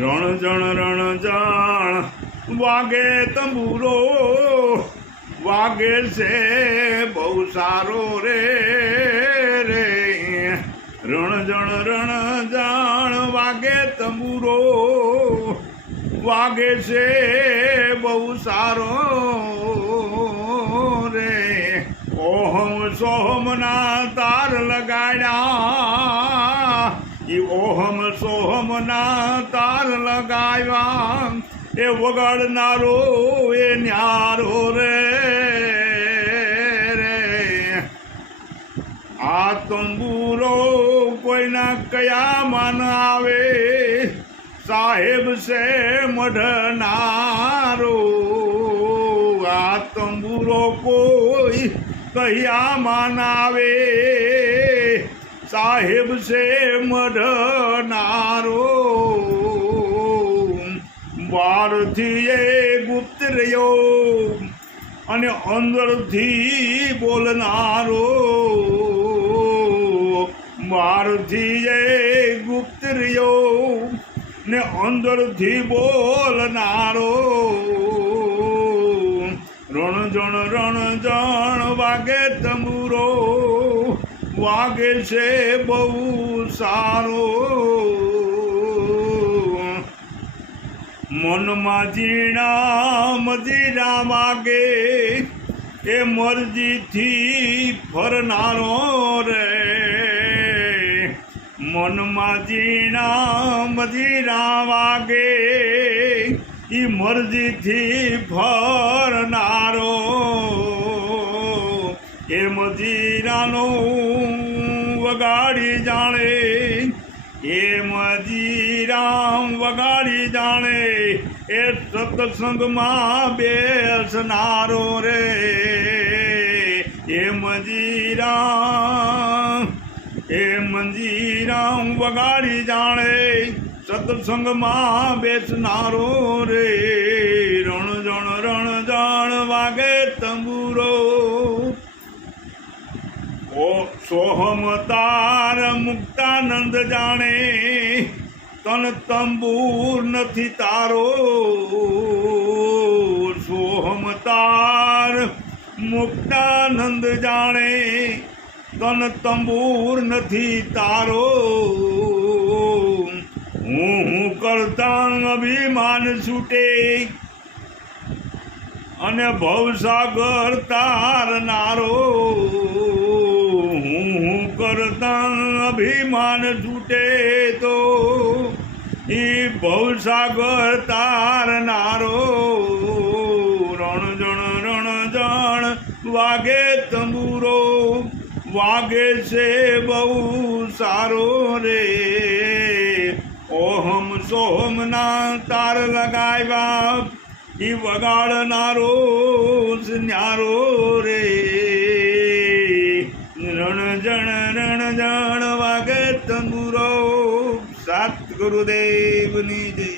રણ વાગે તંબુરો વાગે છે બહુ સારો રે રે રણ વાગે તંબુરો વાગે છે બહુ સારો રે ઓહમ સોહમના તાર લગાડ્યા ઓહમ સોહમના તાર લગાવ્યા એ વગાડનારો એ ન્યારો રે આ તંબુરો કોઈના કયામાં આવે સાહેબ છે મઢનારો આ તંબુરો કોઈ કયામાં આવે સાહેબ છે મઢનારો બહારથી એ ગુપ્ત રહ્યો અને અંદરથી બોલનારો બહારથી એ ગુપ્ત રહ્યો ને અંદરથી બોલનારો રણ વાગે તંબુરો વાગે છે બહુ સારો મનમાં ઝીણા મજીરા વાગે એ મરજીથી ફરનારો રે મનમાં ઝીણા મજીરા વાગે એ મરજીથી ફરનારો એ મજીરાનો વગાડી જાણે એ મજીરામ વગાડી જાણે એ સત્સંગમાં બેસનારો રે એ મંજીરામ વગાડી જાણે સત્સંગમાં બેસનારો રે રણ વાગે તંબુરો ઓ સોહમ તાર મુક્તાનંદ જાણે તન તંબુર નથી તારો સોહમ તાર મુક્તાનંદ જાણે તન તંબુર નથી તારો હું કરતા અભિમાન છૂટે અને ભવસાગર તારનારો હું કરતા અભિમાન છૂટે તો એ ભવસાગર તારનારો રણ વાગે તંબુરો વાગે છે બહુ સારો રે ઓહમ સોહમના તાર લગાવ્યા ઈ વગાડનારો ન્યારો રે રણ વાગે તંબુરો સત ગુરુદેવની જય।